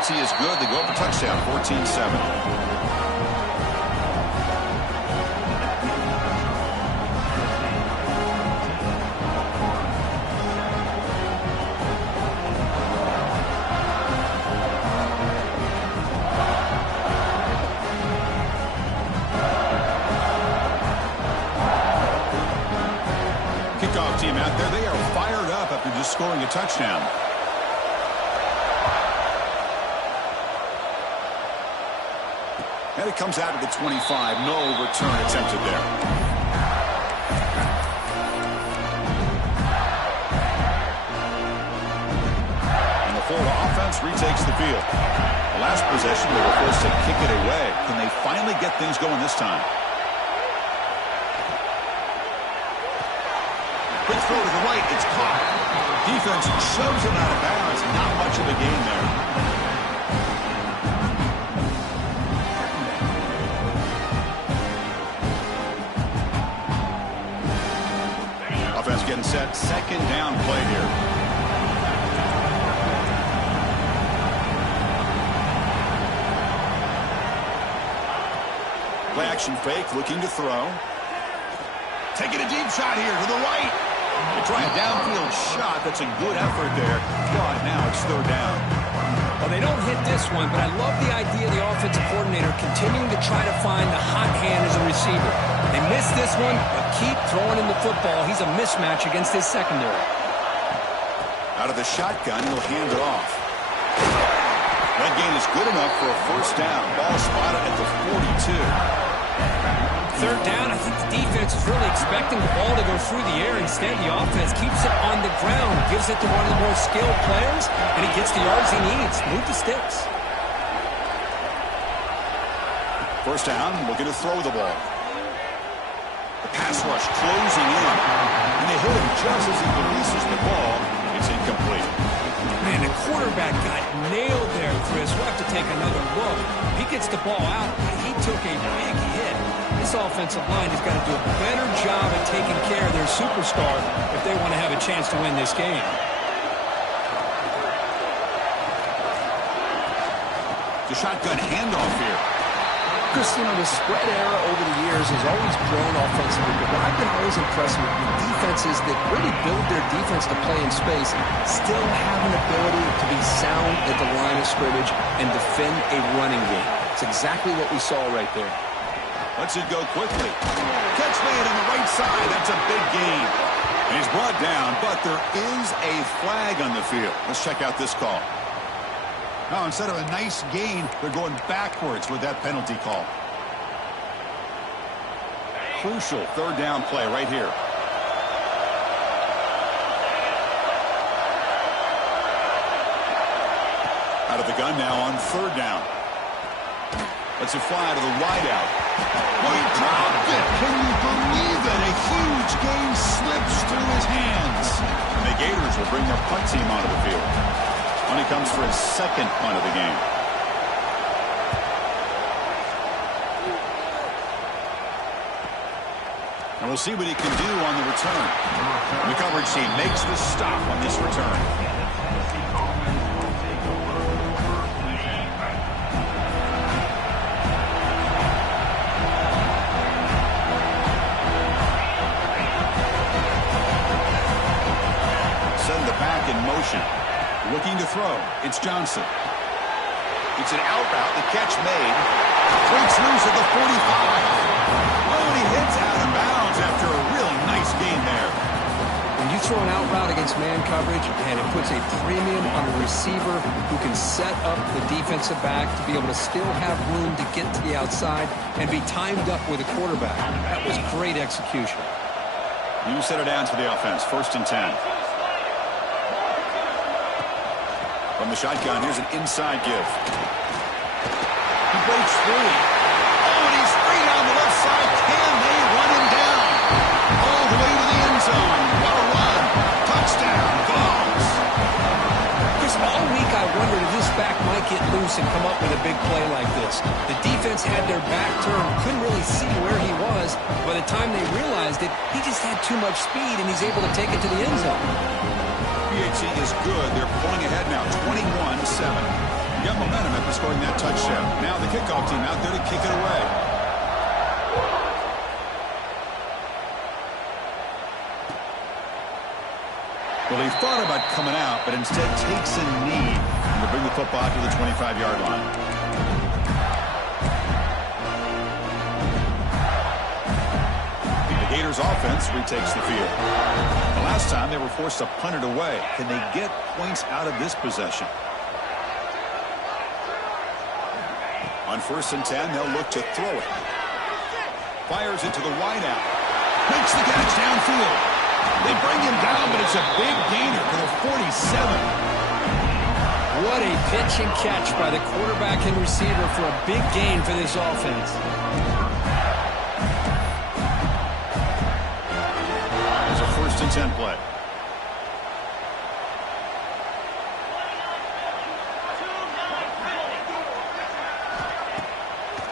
PAT is good. They go up a touchdown, 14-7. Kickoff team out there. They are fired up after just scoring a touchdown. And it comes out of the 25. No return attempted there. And the Florida offense retakes the field. The last possession, they were forced to kick it away. Can they finally get things going this time? Quick throw to the right. It's caught. Defense shoves it out of bounds. Not much of a gain there. Offense getting set. Second down play here. Play action fake. Looking to throw. Taking a deep shot here to the right. They try a downfield shot. That's a good effort there. But now it's third down. Well, they don't hit this one, but I love the idea of the offensive coordinator continuing to try to find the hot hand as a receiver. They missed this one, but keep throwing him the football. He's a mismatch against his secondary. Out of the shotgun, he'll hand it off. That gain is good enough for a first down. Ball spotted at the 42. Third down, I think the defense is really expecting the ball to go through the air. Instead, the offense keeps it on the ground, gives it to one of the more skilled players, and he gets the yards he needs. Move the sticks. First down, looking to throw the ball. The pass rush closing in. And they hit him just as he releases the ball. It's incomplete. Man, the quarterback got nailed there, Chris. We'll have to take another look. He gets the ball out, but he took a big hit. This offensive line has got to do a better job at taking care of their superstar if they want to have a chance to win this game. The shotgun handoff here. Chris, you know, the spread era over the years has always grown offensively, but what I've been always impressed with defenses that really build their defense to play in space still have an ability to be sound at the line of scrimmage and defend a running game. It's exactly what we saw right there. Lets it go quickly. Catch made on the right side. That's a big gain. And he's brought down, but there is a flag on the field. Let's check out this call. Now, instead of a nice gain, they're going backwards with that penalty call. Crucial third down play right here. Out of the gun now on third down. Lets it fly to the wideout. Oh, he dropped it. Can you believe it? A huge gain slips through his hands. And the Gators will bring their punt team onto the field. When he comes for his second punt of the game. And we'll see what he can do on the return. The coverage team makes the stop on this return. Send the back in motion. Looking to throw. It's Johnson. It's an out route. The catch made. Breaks loose at the 45. Oh, and he hits out of bounds after a really nice gain there. When you throw an out route against man coverage, and it puts a premium on a receiver who can set up the defensive back to be able to still have room to get to the outside and be timed up with a quarterback. That was great execution. You set it down to the offense. 1st and 10. From the shotgun, here's an inside give. He breaks free. Oh, and he's free on the left side. Can they run him down? All the way to the end zone. What a run. Touchdown, Vols. Chris, all week I wondered if this back might get loose and come up with a big play like this. The defense had their back turned, couldn't really see where he was. By the time they realized it, he just had too much speed, and he's able to take it to the end zone. PAT is good. They're pulling ahead now, 21-7. Got momentum after scoring that touchdown. Now the kickoff team out there to kick it away. Well, he thought about coming out, but instead takes a knee to bring the football to the 25-yard line. The Gators offense retakes the field. The last time they were forced to punt it away. Can they get points out of this possession? On 1st and 10, they'll look to throw it. Fires it to the wideout. Makes the catch downfield. They bring him down, but it's a big gainer for the 47. What a pitch and catch by the quarterback and receiver for a big gain for this offense. It's a 1st and 10 play.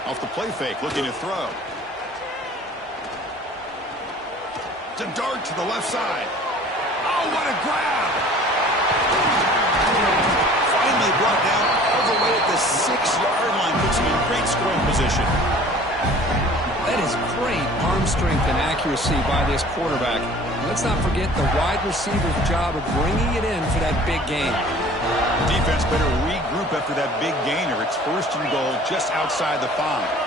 Off the play fake, looking to throw. To dart to the left side. Oh, what a grab! Finally brought down all the way at the 6-yard line. Puts him in great scoring position. That is great arm strength and accuracy by this quarterback. Let's not forget the wide receiver's job of bringing it in for that big gain. Defense better regroup after that big gainer. It's 1st and goal just outside the 5.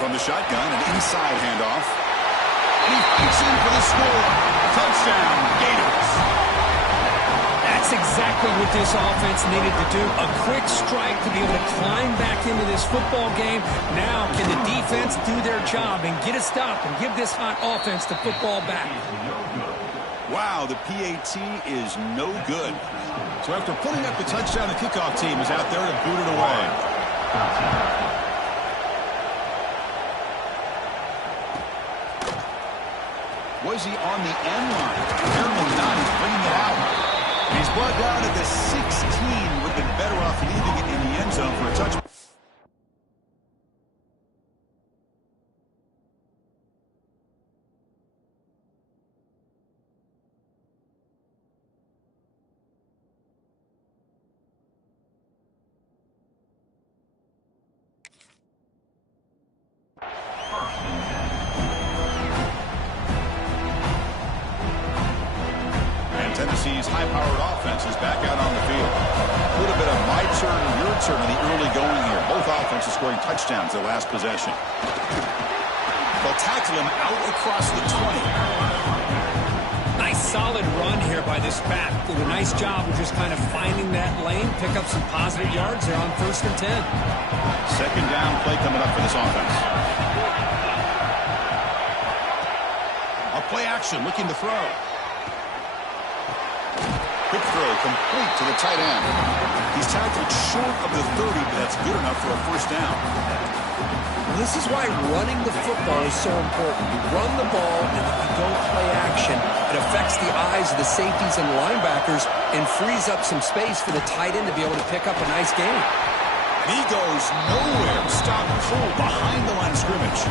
From the shotgun, an inside handoff. And he fights in for the score. Touchdown, Gators. That's exactly what this offense needed to do. A quick strike to be able to climb back into this football game. Now can the defense do their job and get a stop and give this hot offense the football back? Wow, the PAT is no good. So after putting up the touchdown, the kickoff team is out there to boot it away. Was he on the end line? Apparently not. He's bringing it out. And he's brought down at the 16. Would have been better off leaving it in the end zone for a touchdown. Tennessee's high-powered offense is back out on the field. A little bit of my turn, your turn in the early going here. Both offenses scoring touchdowns their last possession. They'll tackle him out across the 20. Nice solid run here by this back. Did a nice job of just kind of finding that lane, pick up some positive yards there on 1st and 10. 2nd down play coming up for this offense. A play action, looking to throw. Quick throw, complete to the tight end. He's tackled short of the 30, but that's good enough for a 1st down. This is why running the football is so important. You run the ball, and if you don't play action, it affects the eyes of the safeties and linebackers and frees up some space for the tight end to be able to pick up a nice gain. He goes nowhere. Stop full behind the line of scrimmage.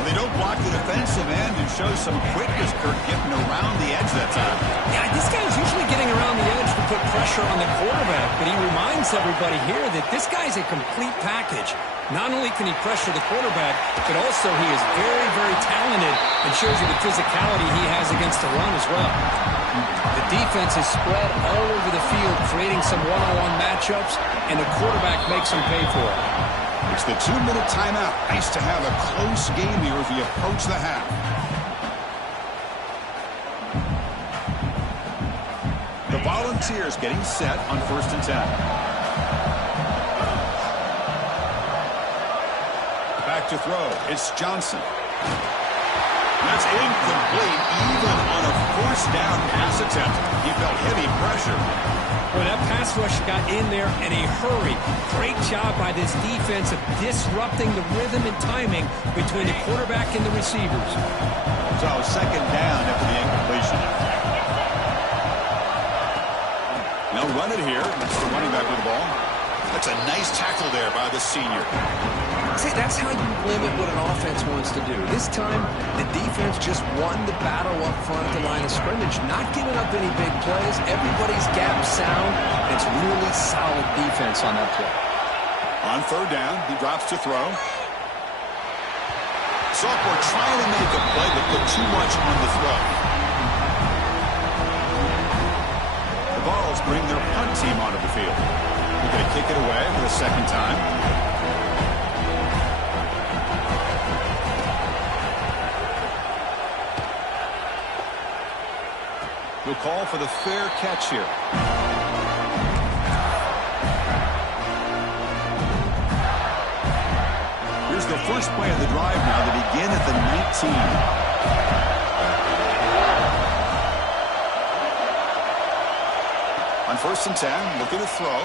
They don't block the defensive end and show some quickness, Kirk, getting around the edge that time. Yeah, this guy's usually getting around the edge to put pressure on the quarterback, but he reminds everybody here that this guy's a complete package. Not only can he pressure the quarterback, but also he is very, very talented and shows you the physicality he has against the run as well. The defense is spread all over the field, creating some one-on-one matchups, and the quarterback makes them pay for it. It's the 2-minute timeout. Nice to have a close game here as we approach the half. The Volunteers getting set on 1st and 10. Back to throw. It's Johnson. That's incomplete, even on a 1st down pass attempt. He felt heavy pressure. Well, that pass rush got in there in a hurry. Great job by this defense of disrupting the rhythm and timing between the quarterback and the receivers. So 2nd down after the incompletion. Now run it here. That's the running back with the ball. That's a nice tackle there by the senior. See, that's how you limit what an offense wants to do. This time, the defense just won the battle up front at the line of scrimmage, not giving up any big plays. Everybody's gap sound. It's really solid defense on that play. On third down, he drops to throw. Sophomore trying to make a play, but put too much on the throw. The Vols bring their punt team onto the field. They're going to kick it away for the second time. We'll call for the fair catch here. Here's the first play of the drive now. They begin at the 19. On 1st and 10, looking to throw.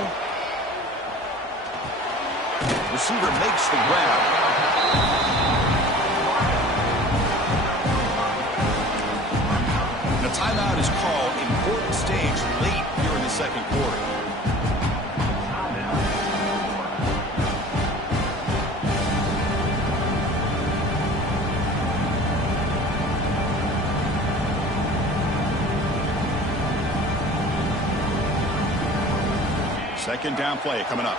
Receiver makes the grab. The timeout is called. Important stage late here in the second quarter. Second down play coming up.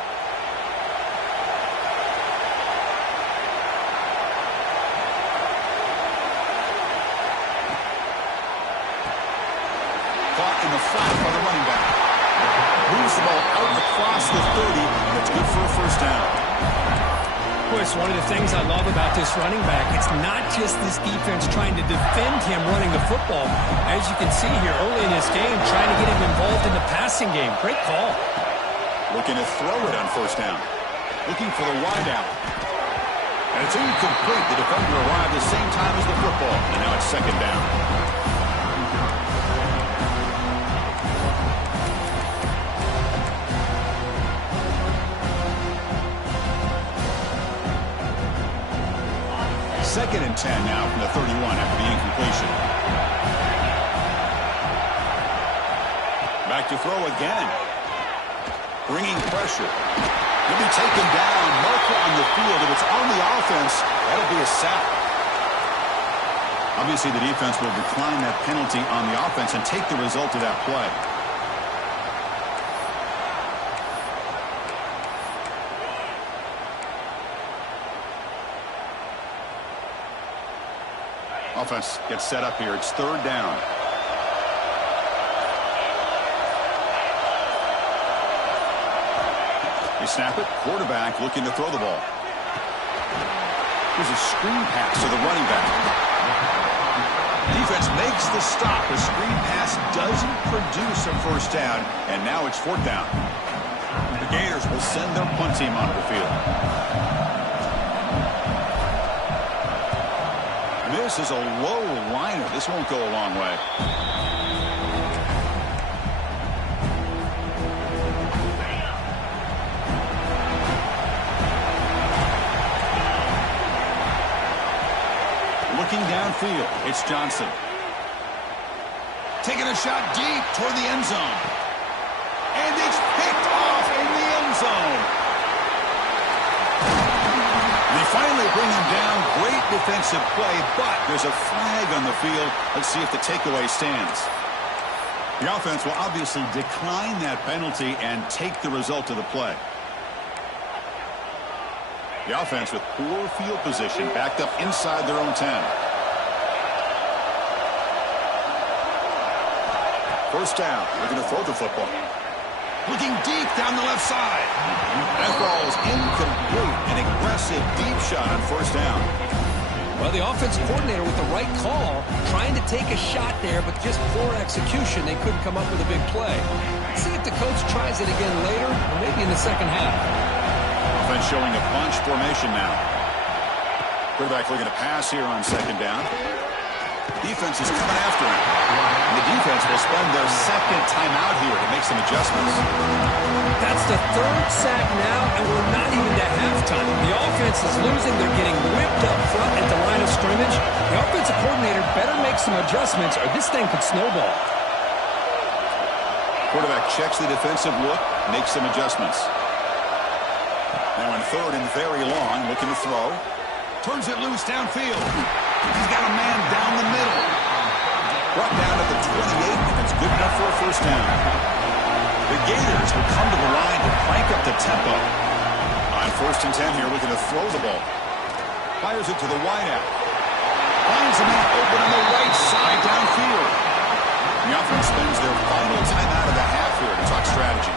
Caught in the flat by the running back. Moves the ball out across the 30. That's good for a first down. Boy, it's one of the things I love about this running back. It's not just this defense trying to defend him running the football. As you can see here early in this game, trying to get him involved in the passing game. Great call. Looking to throw it on first down. Looking for the wide out. And it's incomplete. The defender arrived the same time as the football. And now it's second down. Second and 10 now from the 31 after the incompletion. Back to throw again. Bringing pressure. He'll be taken down. Marker on the field. If it's on the offense, that'll be a sack. Obviously, the defense will decline that penalty on the offense and take the result of that play. Offense gets set up here. It's third down. They snap it. Quarterback looking to throw the ball. Here's a screen pass to the running back. Defense makes the stop. The screen pass doesn't produce a first down, and now it's fourth down. The Gators will send their punt team onto the field. This is a low liner. This won't go a long way. Looking downfield, it's Johnson. Taking a shot deep toward the end zone. And it's picked off in the end zone. They finally bring him down. Great defensive play, but there's a flag on the field. Let's see if the takeaway stands. The offense will obviously decline that penalty and take the result of the play. The offense with poor field position, backed up inside their own 10. First down. They're going to throw the football. Looking deep down the left side. That ball is incomplete. An aggressive deep shot on first down. Well, the offensive coordinator with the right call, trying to take a shot there, but just poor execution. They couldn't come up with a big play. Let's see if the coach tries it again later, or maybe in the second half. Offense showing a bunch formation now. Quarterback looking to pass here on second down. Defense is coming after him. And the defense will spend their second timeout here to make some adjustments. That's the third sack now, and we're not even to halftime. The offense is losing. They're getting whipped up front at the line of scrimmage. The offensive coordinator better make some adjustments, or this thing could snowball. Quarterback checks the defensive look, makes some adjustments. Now on third and very long, looking to throw. Turns it loose downfield. He's got a man down the middle. Brought down at the 28, and it's good enough for a first down. The Gators will come to the line to crank up the tempo. On first and 10 here, looking to throw the ball. Fires it to the wideout. Finds a man open on the right side downfield. The offense spends their final timeout of the half here to talk strategy.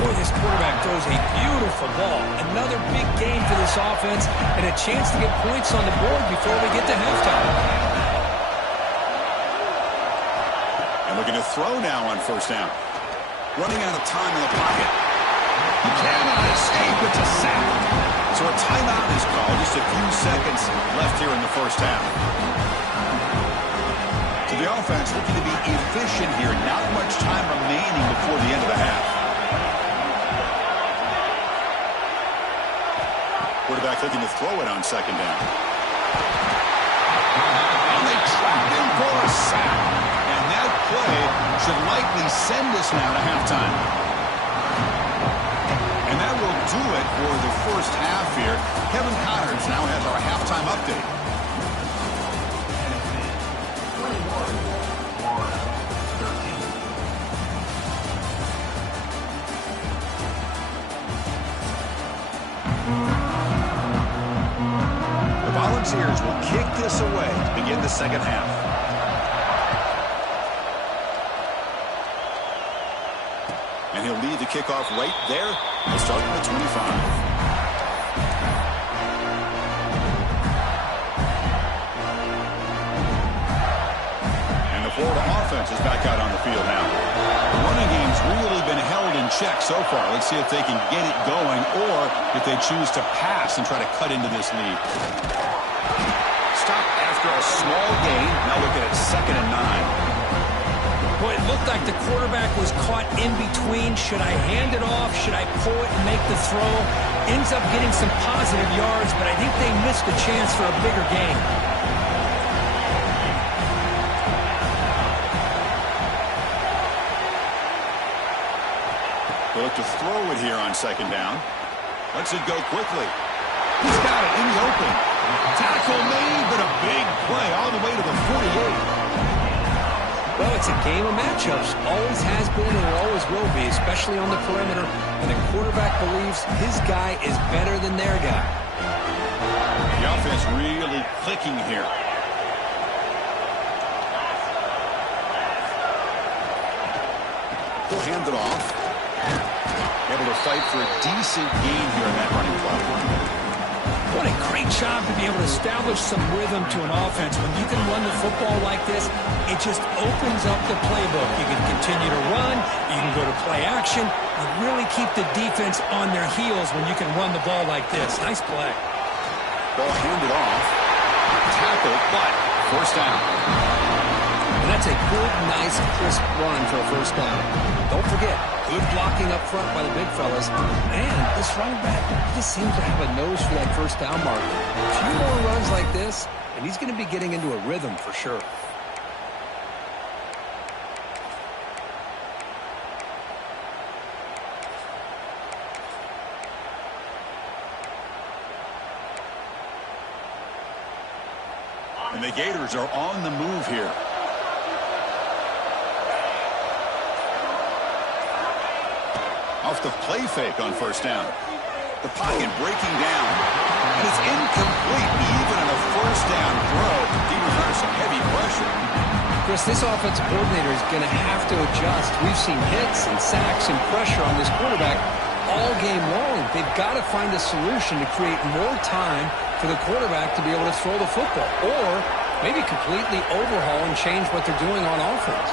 Boy, this quarterback throws a beautiful ball. Another big game for this offense and a chance to get points on the board before we get to halftime. And looking to throw now on first down. Running out of time in the pocket. He cannot escape. It's a sack. So a timeout is called. Just a few seconds left here in the first half. So the offense looking to be efficient here. Not much time remaining before the end of the half. Quarterback looking to throw it on second down. And they trapped him for a sack. And that play should likely send us now to halftime. And that will do it for the first half here. Kevin Connors now has our halftime update. The Volunteers will kick this away to begin the second half. And he'll lead the kickoff right there. He'll start from the 25. And the Florida offense is back out on the field now. The running game's really been held in check so far. Let's see if they can get it going or if they choose to pass and try to cut into this lead. Stop after a small gain. Now looking at 2nd and 9. Boy, it looked like the quarterback was caught in between. Should I hand it off? Should I pull it and make the throw? Ends up getting some positive yards, but I think they missed a chance for a bigger gain. They look to throw it here on second down. Lets it go quickly. He's got it in the open. Tackle made, but a big play all the way to the 48. Well, it's a game of matchups. Always has been and it always will be, especially on the perimeter. And the quarterback believes his guy is better than their guy. The offense really clicking here. He'll hand it off. Able to fight for a decent gain here in that running play. What a great job to be able to establish some rhythm to an offense. When you can run the football like this, it just opens up the playbook. You can continue to run. You can go to play action. You really keep the defense on their heels when you can run the ball like this. Nice play. Ball handed off. Tackle, but first down. And that's a good, nice, crisp run for a first down. Don't forget, good blocking up front by the big fellas. And this running back just seems to have a nose for that first down marker. A few more runs like this, and he's going to be getting into a rhythm for sure. And the Gators are on the move here. Off the play fake on first down. The pocket breaking down. And it's incomplete even on a first down throw. Defense under some heavy pressure. Chris, this offensive coordinator is going to have to adjust. We've seen hits and sacks and pressure on this quarterback all game long. They've got to find a solution to create more time for the quarterback to be able to throw the football. Or maybe completely overhaul and change what they're doing on offense.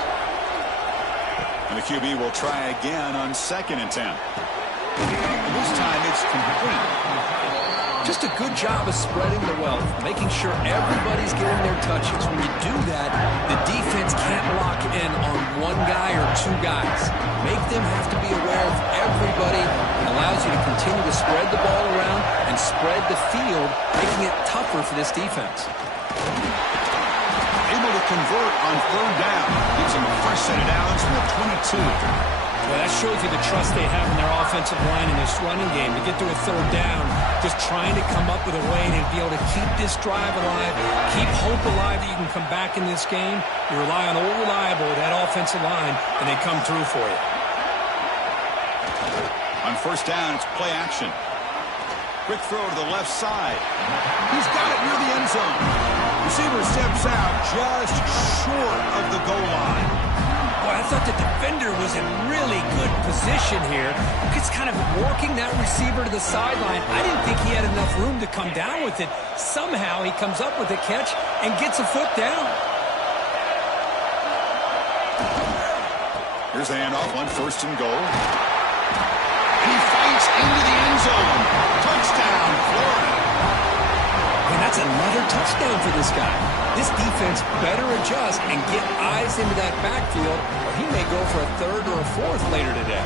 And the QB will try again on 2nd and 10. And this time it's complete. Just a good job of spreading the wealth, making sure everybody's getting their touches. When you do that, the defense can't lock in on one guy or two guys. Make them have to be aware of everybody. It allows you to continue to spread the ball around and spread the field, making it tougher for this defense. Able to convert on third down. Gives him a fresh set of downs from the 22. Well, that shows you the trust they have in their offensive line in this running game. To get to a third down, just trying to come up with a way to be able to keep this drive alive, keep hope alive that you can come back in this game. You rely on old reliable, that offensive line, and they come through for you. On first down, it's play action. Quick throw to the left side. He's got it near the end zone. Receiver steps out just short of the goal line. Boy, I thought the defender was in really good position here. It's kind of working that receiver to the sideline. I didn't think he had enough room to come down with it. Somehow he comes up with a catch and gets a foot down. Here's the handoff on first and goal. And he fights into the end zone. Touchdown, Florida. And that's another touchdown for this guy. This defense better adjust and get eyes into that backfield, or he may go for a third or a fourth later today.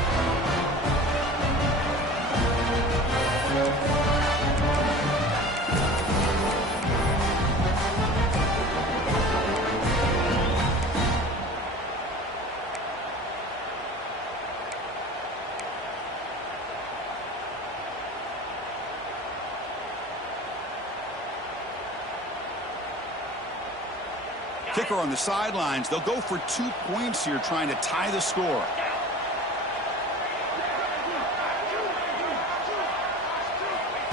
Kicker on the sidelines. They'll go for 2 points here, trying to tie the score.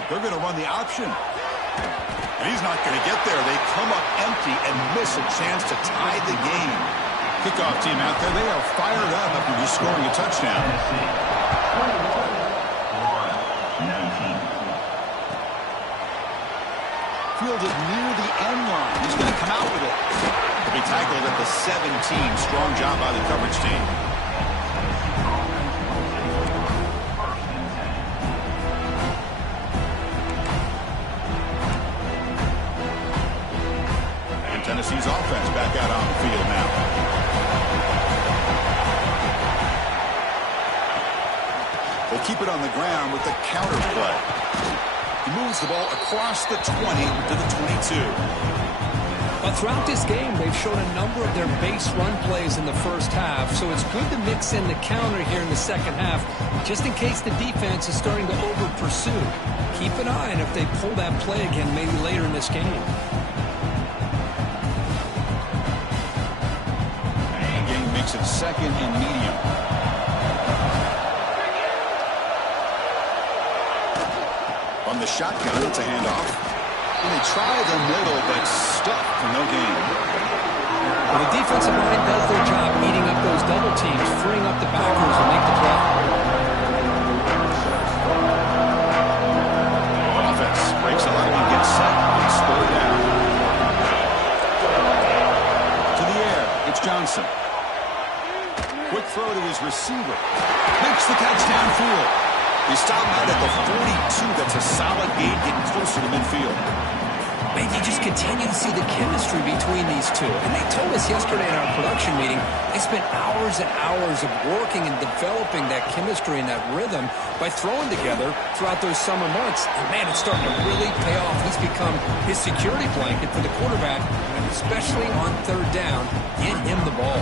They're going to run the option. And he's not going to get there. They come up empty and miss a chance to tie the game. Kickoff team out there. They are fired up after just scoring a touchdown. Fielded near the end line. He's going to come out with it. He'll be tackled at the 17. Strong job by the coverage team. And Tennessee's offense back out on the field now. They'll keep it on the ground with the counter play. He moves the ball across the 20 to the 22. But throughout this game, they've shown a number of their base run plays in the first half, so it's good to mix in the counter here in the second half, just in case the defense is starting to over-pursue. Keep an eye on if they pull that play again maybe later in this game. And game makes it second and medium. On the shotgun, it's a handoff. And they try the middle, but stuck for no gain. Well, the defensive line does their job eating up those double teams, freeing up the backers to make the play. Offense breaks a line and gets set. It's third down. To the air, it's Johnson. Quick throw to his receiver. Makes the catch downfield. He stopped out at the 42. That's a solid gain, getting closer to midfield. Man, you just continue to see the chemistry between these two. And they told us yesterday in our production meeting, they spent hours and hours of working and developing that chemistry and that rhythm by throwing together throughout those summer months. And man, it's starting to really pay off. He's become his security blanket for the quarterback, and especially on third down, get him the ball.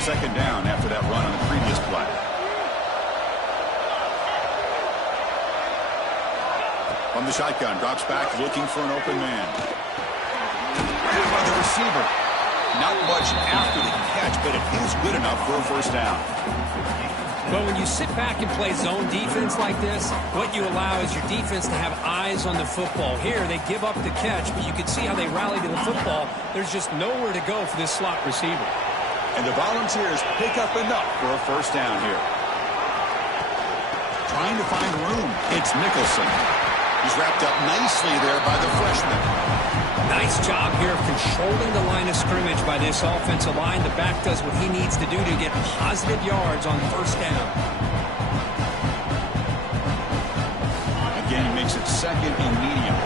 Second down after that run on the previous play. From the shotgun, drops back, looking for an open man. By the receiver. Not much after the catch, but it is good enough for a first down. Well, when you sit back and play zone defense like this, what you allow is your defense to have eyes on the football. Here, they give up the catch, but you can see how they rally to the football. There's just nowhere to go for this slot receiver. And the Volunteers pick up enough for a first down here. Trying to find room. It's Nicholson. He's wrapped up nicely there by the freshman. Nice job here of controlling the line of scrimmage by this offensive line. The back does what he needs to do to get positive yards on first down. Again, he makes it second and medium.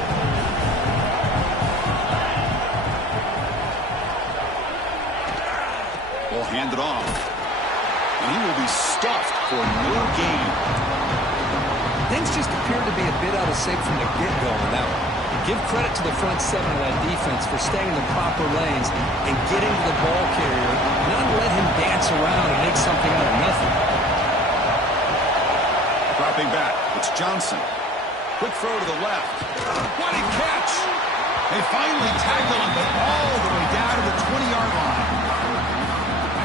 Will hand it off. and he will be stuffed for no gain. Things just appear to be a bit out of sync from the get-go on that one. Give credit to the front seven of that defense for staying in the proper lanes and getting to the ball carrier, not let him dance around and make something out of nothing. Dropping back, it's Johnson. Quick throw to the left. What a catch! They finally tackle him, but all the way down to the 20-yard line.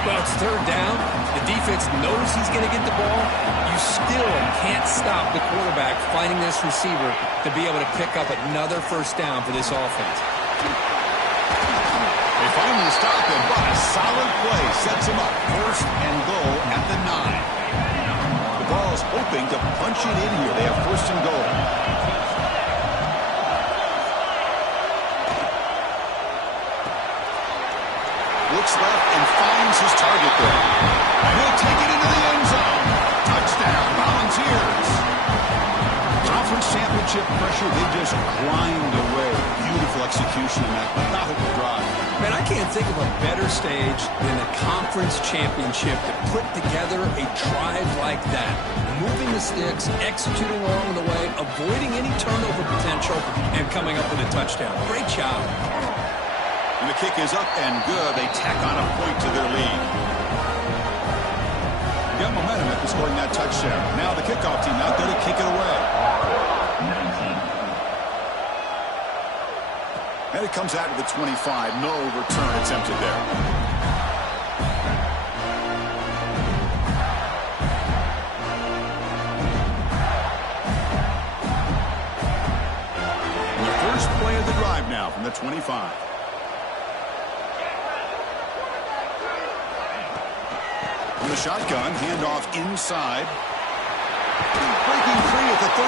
Well, it's third down. The defense knows he's going to get the ball. You still can't stop the quarterback finding this receiver to be able to pick up another first down for this offense. They finally stop him, but a solid play sets him up first and goal at the 9. The Vols hoping to punch it in here. They have first and goal. Looks left and finds his target there. And he'll take it into the end zone. Touchdown, Volunteers. Conference championship pressure, they just grind away. Beautiful execution in that methodical drive. Man, I can't think of a better stage than the conference championship to put together a drive like that. Moving the sticks, executing along the way, avoiding any turnover potential, and coming up with a touchdown. Great job. And the kick is up and good. They tack on a point to their lead. Got momentum after scoring that touchdown. Now the kickoff team out there to kick it away. And it comes out to the 25. No return attempted there. And the first play of the drive now from the 25. The shotgun, handoff inside. Breaking free at the 35.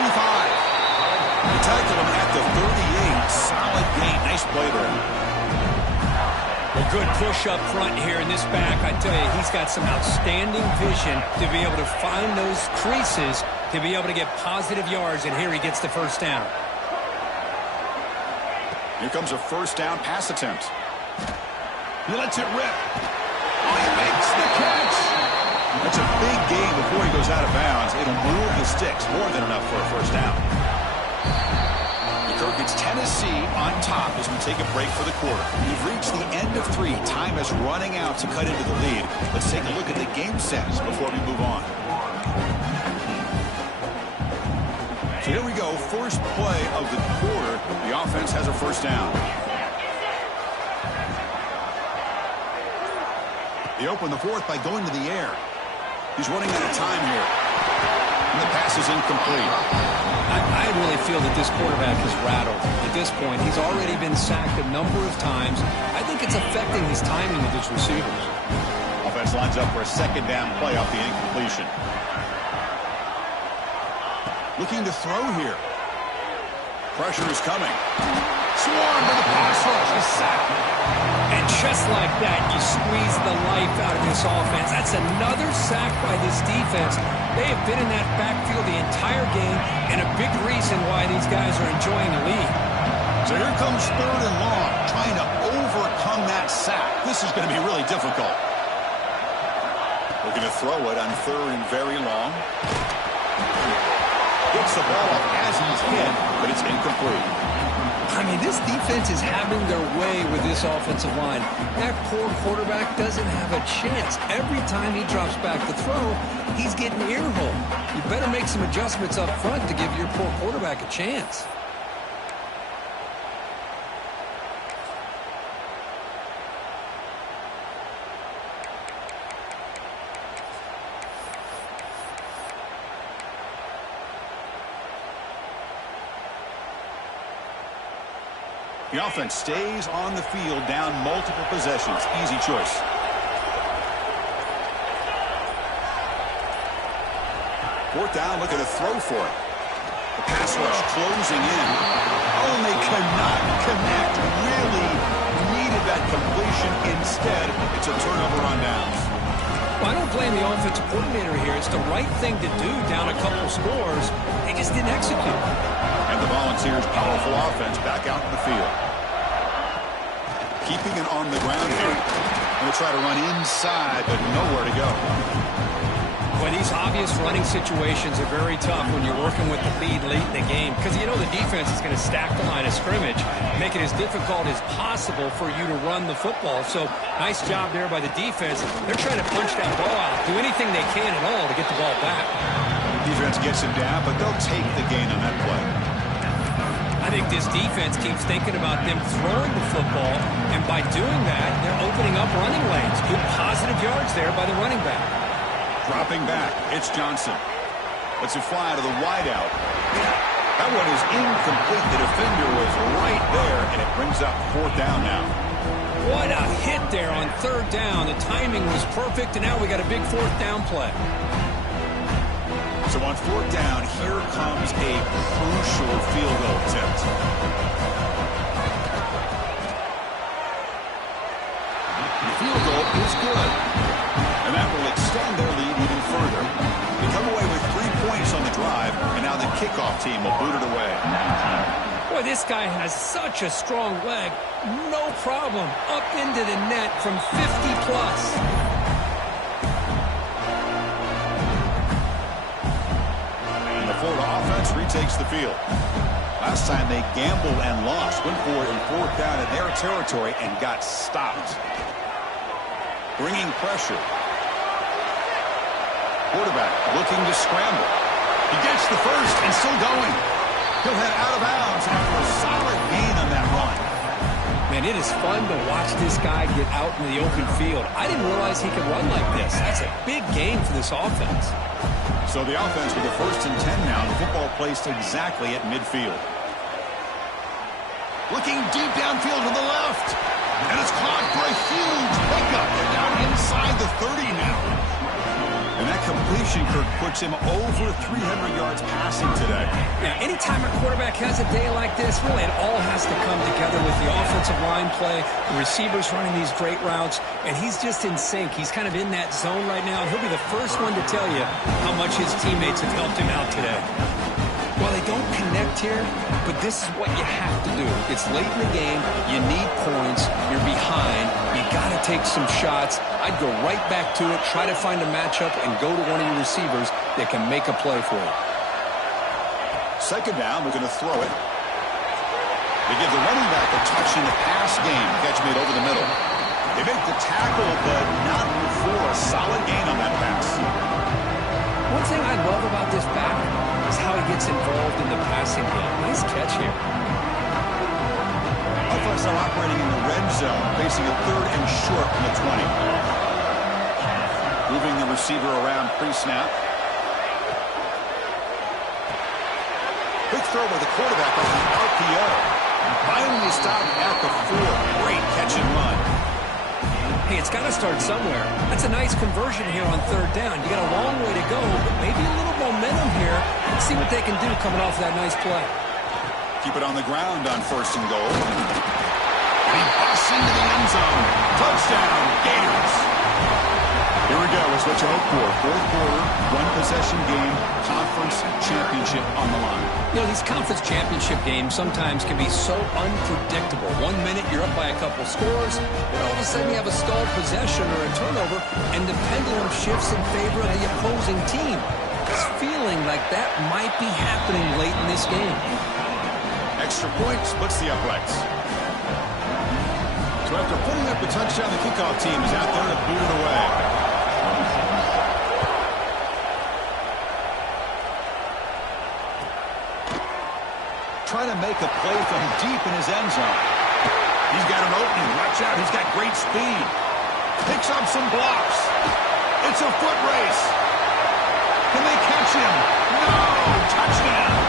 They tackle him at the 38. Solid gain. Nice play there. A good push up front here in this back. I tell you, he's got some outstanding vision to be able to find those creases, to be able to get positive yards, and here he gets the first down. Here comes a first down pass attempt. He lets it rip. Oh, he makes the catch. That's a big gain before he goes out of bounds. It'll move the sticks. More than enough for a first down. The Kirk gets Tennessee on top as we take a break for the quarter. We've reached the end of 3. Time is running out to cut into the lead. Let's take a look at the game stats before we move on. So here we go. First play of the quarter. The offense has a first down. They open the fourth by going to the air. He's running out of time here. And the pass is incomplete. I really feel that this quarterback is rattled. At this point, he's already been sacked a number of times. I think it's affecting his timing with his receivers. Offense lines up for a second down play off the incompletion. Looking to throw here. Pressure is coming. Swarm to the pass rush. A sack. And just like that, you squeeze the life out of this offense. That's another sack by this defense. They have been in that backfield the entire game, and a big reason why these guys are enjoying the lead. So here comes third and long, trying to overcome that sack. This is going to be really difficult. Looking to throw it on third and very long. Gets the ball up as he's hit, but it's incomplete. I mean, this defense is having their way with this offensive line. That poor quarterback doesn't have a chance. Every time he drops back to throw, he's getting ear-hole. You better make some adjustments up front to give your poor quarterback a chance. The offense stays on the field, down multiple possessions. Easy choice. Fourth down, looking to throw for it. The pass rush closing in. Oh, and they cannot connect. Really needed that completion. Instead, it's a turnover on downs. Well, I don't blame the offensive coordinator here. It's the right thing to do down a couple scores. They just didn't execute. And the Volunteers' powerful offense back out in the field. Keeping it on the ground here. Going to try to run inside, but nowhere to go. Well, these obvious running situations are very tough when you're working with the lead late in the game because you know the defense is going to stack the line of scrimmage, make it as difficult as possible for you to run the football. So nice job there by the defense. They're trying to punch that ball out, do anything they can at all to get the ball back. The defense gets him down, but they'll take the gain on that play. I think this defense keeps thinking about them throwing the football, and by doing that, they're opening up running lanes. Good positive yards there by the running back. Dropping back, it's Johnson. Lets it fly to the wideout. That one is incomplete. The defender was right there, and it brings up 4th down now. What a hit there on 3rd down. The timing was perfect, and now we got a big 4th down play. So on 4th down, here comes a crucial field goal attempt. The field goal is good. And that will extend their lead even further. They come away with 3 points on the drive, and now the kickoff team will boot it away. Boy, this guy has such a strong leg. No problem. Up into the net from 50-plus. And the Florida offense retakes the field. Last time they gambled and lost, went for it in 4th down in their territory and got stopped. Bringing pressure. Quarterback looking to scramble. He gets the first and still going. He'll head out of bounds after a solid gain on that run. Man, it is fun to watch this guy get out in the open field. I didn't realize he could run like this. That's a big gain for this offense. So the offense with the 1st and 10 now. The football placed exactly at midfield. Looking deep downfield to the left. And it's caught for a huge pickup. They're down inside the 30 now. And that completion, Kirk, puts him over 300 yards passing today. Yeah, anytime a quarterback has a day like this, really it all has to come together with the offensive line play, the receivers running these great routes, and he's just in sync. He's kind of in that zone right now, and he'll be the first one to tell you how much his teammates have helped him out today. Well, they don't connect here, but this is what you have to do. It's late in the game. You need points. You're behind. You got to take some shots. I'd go right back to it, try to find a matchup, and go to one of your receivers that can make a play for you. 2nd down, we're going to throw it. They give the running back a touch in the pass game. Catch made over the middle. They make the tackle, but not before a solid gain on that pass. One thing I love about this back is how he gets involved in the passing game. Nice catch here. Offense now operating in the red zone, facing a 3rd and short from the 20. Moving the receiver around pre-snap. Quick throw by the quarterback on the RPO. Finally stopped at the 4. Great catch and run. Hey, it's got to start somewhere. That's a nice conversion here on 3rd down. You got a long way to go, but maybe a little momentum here. Let's see what they can do coming off that nice play. Keep it on the ground on 1st and goal. And he busts into the end zone. Touchdown, Gators. Here we go. It's what you hope for. 4th quarter, 1-possession game, conference championship on the line. You know, these conference championship games sometimes can be so unpredictable. 1 minute you're up by a couple scores, and all of a sudden you have a stalled possession or a turnover, and the pendulum shifts in favor of the opposing team. It's feeling like that might be happening late in this game. Extra point splits the uprights. So after putting up the touchdown, the kickoff team is out there to boot it away. Trying to make a play from deep in his end zone. He's got an opening. Watch out. He's got great speed. Picks up some blocks. It's a foot race. Can they catch him? No! Touchdown!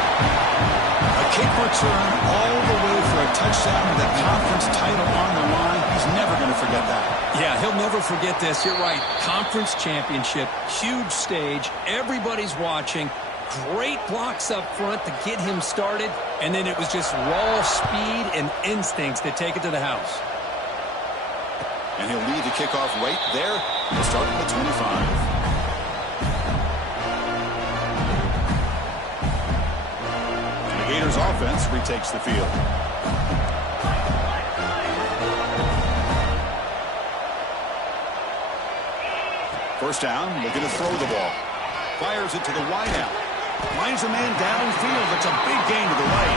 A kick return all the way for a touchdown with a conference title on the line. He's never going to forget that. Yeah, he'll never forget this. You're right. Conference championship, huge stage. Everybody's watching. Great blocks up front to get him started, and then it was just raw speed and instincts to take it to the house. And he'll lead the kickoff right there. He'll start at the 25. And the Gators offense retakes the field. First down, looking to throw the ball. Fires it to the wideout. Finds a man downfield. It's a big gain to the right.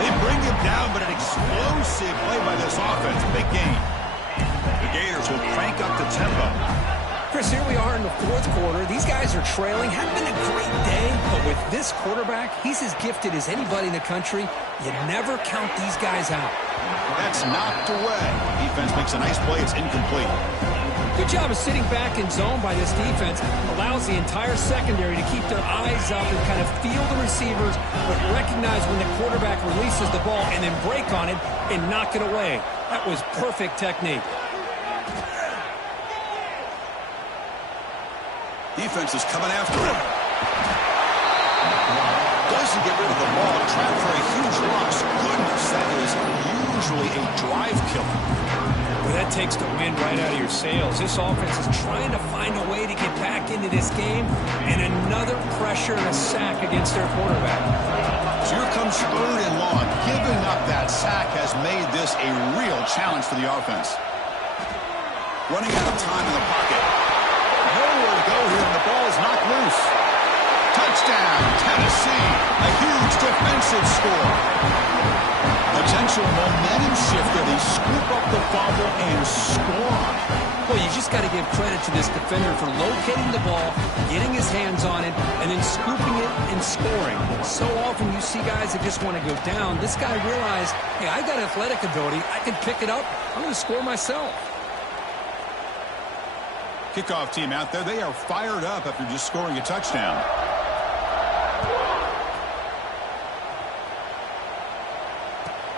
They bring him down, but an explosive play by this offense. Big gain. The Gators will crank up the tempo. Chris, here we are in the fourth quarter. These guys are trailing. Hadn't been a great day, but with this quarterback, he's as gifted as anybody in the country. You never count these guys out. That's knocked away. Defense makes a nice play. It's incomplete. Good job of sitting back in zone by this defense. Allows the entire secondary to keep their eyes up and kind of feel the receivers, but recognize when the quarterback releases the ball and then break on it and knock it away. That was perfect technique. Defense is coming after him. Doesn't get rid of the ball. Trapped for a huge loss. Goodness, that is usually a drive killer. Well, that takes the wind right out of your sails. This offense is trying to find a way to get back into this game, and another pressure and a sack against their quarterback. So here comes 3rd and long. Giving up that sack has made this a real challenge for the offense. Running out of time in the pocket. Nowhere to go here, and the ball is knocked loose. Touchdown, Tennessee. A huge defensive score. Potential momentum shifter. They scoop up the fumble and score. Well, you just got to give credit to this defender for locating the ball, getting his hands on it, and then scooping it and scoring. So often you see guys that just want to go down. This guy realized, hey, I got athletic ability. I can pick it up. I'm going to score myself. Kickoff team out there. They are fired up after just scoring a touchdown.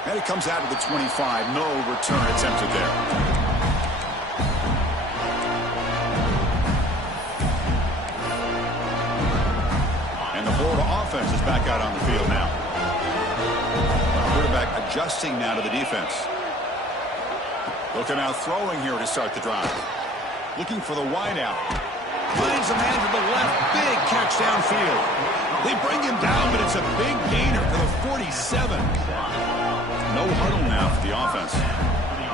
And it comes out to the 25. No return attempted there. And the Florida offense is back out on the field now. Quarterback adjusting now to the defense. Looking out throwing here to start the drive. Looking for the wideout. Finds a man to the left. Big catch downfield. They bring him down, but it's a big gainer to the 47. No huddle now for the offense.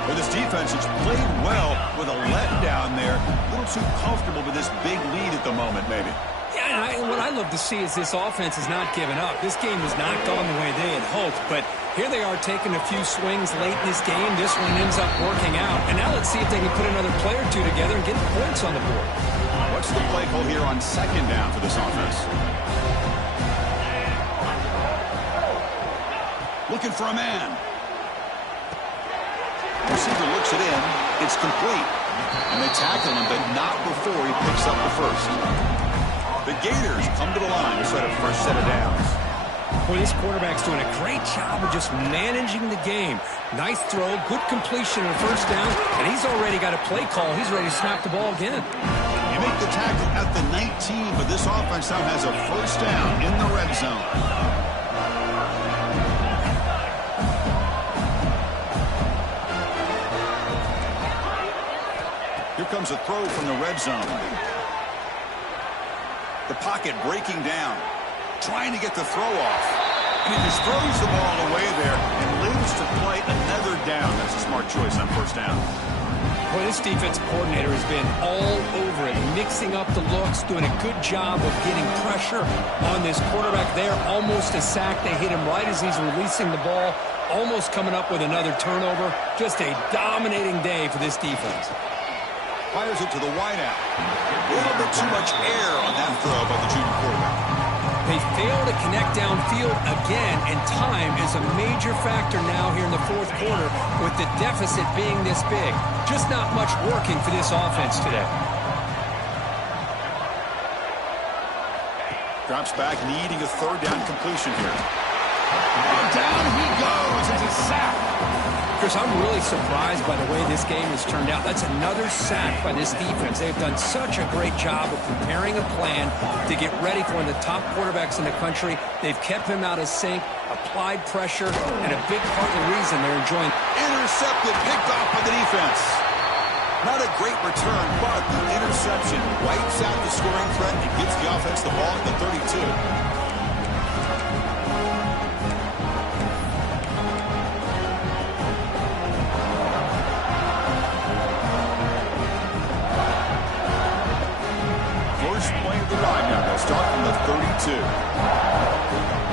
But this defense has played well with a letdown there. A little too comfortable with this big lead at the moment, maybe. Yeah, and what I love to see is this offense is not giving up. This game has not gone the way they had hoped, but here they are taking a few swings late in this game. This one ends up working out. And now let's see if they can put another play or two together and get the points on the board. What's the play call here on 2nd down for this offense? Looking for a man. Receiver looks it in. It's complete. And they tackle him, but not before he picks up the first. The Gators come to the line to set a first set of downs. Boy, this quarterback's doing a great job of just managing the game. Nice throw, good completion on first down, and he's already got a play call. He's ready to snap the ball again. You make the tackle at the 19, but this offense now has a first down in the red zone. Here comes a throw from the red zone. The pocket breaking down. Trying to get the throw off. And he just throws the ball away there and lives to play another down. That's a smart choice on first down. Boy, this defensive coordinator has been all over it, mixing up the looks, doing a good job of getting pressure on this quarterback there. Almost a sack. They hit him right as he's releasing the ball. Almost coming up with another turnover. Just a dominating day for this defense. Fires it to the wideout. A little bit too much air on that throw by the junior quarterback. They fail to connect downfield again, and time is a major factor now here in the fourth quarter with the deficit being this big. Just not much working for this offense today. Drops back, needing a 3rd down completion here. And down he goes. It's a sack. Chris, I'm really surprised by the way this game has turned out. That's another sack by this defense. They've done such a great job of preparing a plan to get ready for one of the top quarterbacks in the country. They've kept him out of sync, applied pressure, and a big part of the reason they're enjoying. Intercepted, picked off by the defense. Not a great return, but the interception wipes out the scoring threat and gives the offense the ball at the 32. Start from the 32.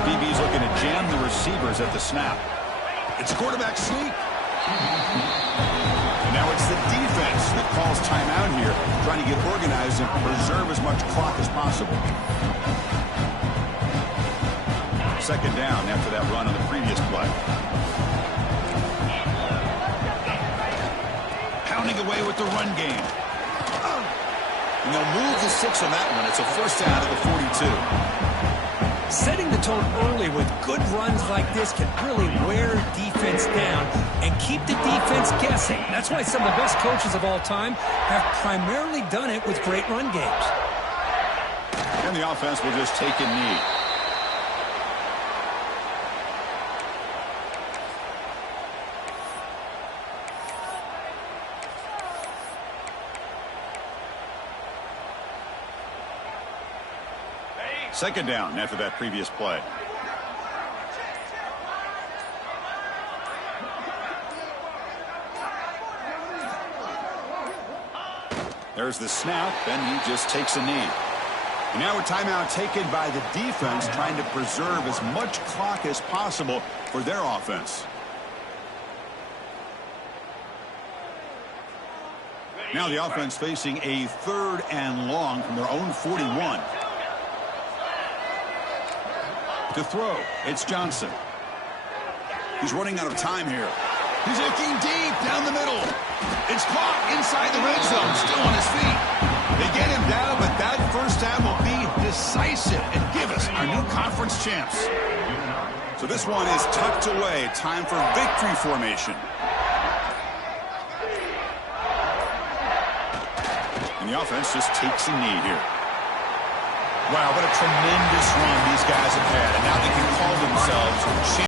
BB's looking to jam the receivers at the snap. It's quarterback sneak. And now it's the defense that calls timeout here, trying to get organized and preserve as much clock as possible. Second down after that run on the previous play. Pounding away with the run game. And they'll move the 6 on that one. It's a first down at the 42. Setting the tone early with good runs like this can really wear defense down and keep the defense guessing. That's why some of the best coaches of all time have primarily done it with great run games. And the offense will just take a knee. Second down after that previous play. There's the snap, and he just takes a knee. And now a timeout taken by the defense, trying to preserve as much clock as possible for their offense. Now the offense facing a 3rd and long from their own 41. To throw, it's Johnson. He's running out of time here. He's looking deep down the middle. It's caught inside the red zone, still on his feet. They get him down, but that first down will be decisive and give us our new conference champs. So this one is tucked away. Time for victory formation. And the offense just takes a knee here. Wow, what a tremendous run these guys have had. And now they can call themselves champions.